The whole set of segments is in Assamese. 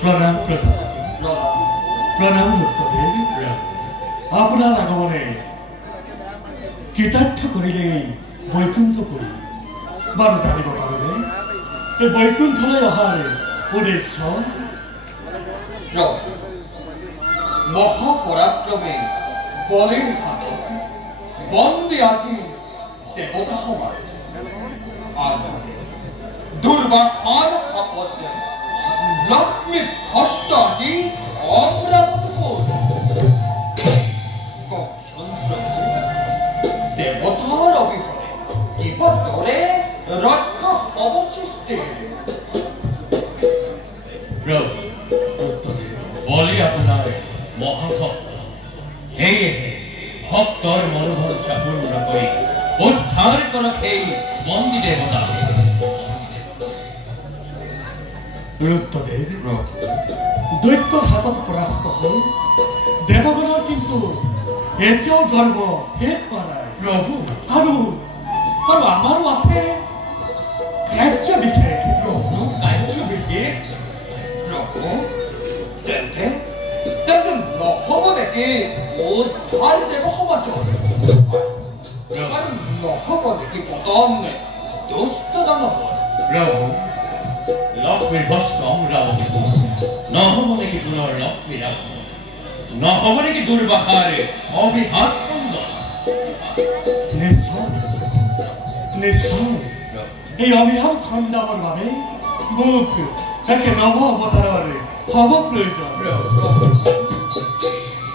প্ৰণাম প্ৰজাপতি প্ৰণাম ৰুদ্ৰদেৱ আপোনাৰ আগমনে কৃতাৰ্থ কৰিলেই বৈকুণ্ঠপুৰী বাৰু জানিব পাৰোঁনে এই বৈকুণ্ঠলৈ অহাৰ উদ্দেশ্য মহাপৰাক্ৰমে বলিৰ হাতত বন্দী আজি দেৱতা সমাজ আৰু দুৰ্বাসাৰ শাপত লক্ষ্মী হস্ত আজি অমৰাৱতী দেৱতাৰ অভিষেকে কিবা দৰে ৰক্ষা অৱশিষ্টে বলি আপোনাৰ মহাভক্ত সেয়েহে ভক্তৰ মনোবাঞ্ছা পূৰ্ণ কৰি উদ্ধাৰ কৰক সেই বন্দী দেৱতা ৰুদ্ৰদেৱ দৈত্যৰ হাতত পৰাস্ত হৈ দেৱগণৰ কিন্তু এতিয়াও গৰ্ব শেষ হোৱা নাই প্ৰভু আৰু আমাৰো আছে কাৰ্য বিশেষ প্ৰভু কাৰ্য বিশেষ প্ৰভু তেন্তে নহ'ব নেকি উদ্ধাৰ দেৱ সমাজৰ নহ'ব নেকি পতন দুষ্ট দানৱৰ প্ৰভু লক্ষ্মীৰ বস্ত্ৰ অমৰাৱতী নহ'ব নেকি পুনৰ লক্ষ্মীৰ আগমন নহ'ব নেকি দুৰ্বাসাৰে অভিঘাত নিশ্চয় নিশ্চয় এই অভিশাপ খণ্ডাবৰ বাবে মোক একে নৱ অৱতাৰৰ হ'ব প্ৰয়োজন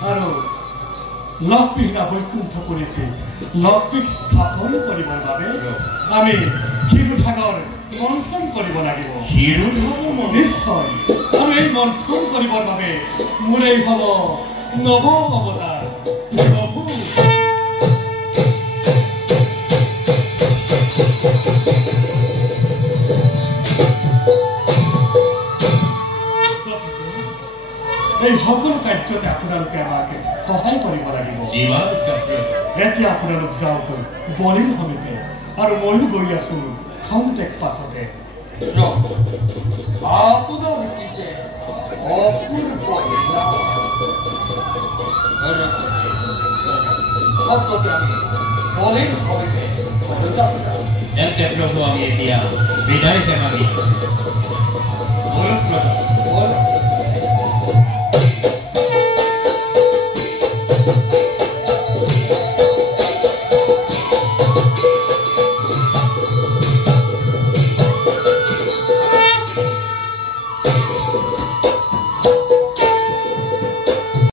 আৰু লক্ষ্মীহীনা বৈকুণ্ঠপুৰীতে লক্ষ্মীক স্থাপন কৰিবৰ বাবে আমি ক্ষীৰোসাগৰ মন্থন কৰিব লাগিব নিশ্চয় আৰু এই মন্থন কৰিবৰ বাবে মোৰেই হ'ব নৱ অৱতাৰ প্ৰভু এই সকলো কাৰ্যতে আপোনালোকে আমাক সহায় কৰিব লাগিব এতিয়া আপোনালোক যাওক বলিৰ সমীপে আৰু ময়ো গৈ আছো খন্তেক পাছতে আপোনাৰ কি যে অপূৰ্ব আমি বলিৰ সমীপে তেন্তে প্ৰভু আমি এতিয়া বিদায় মাগি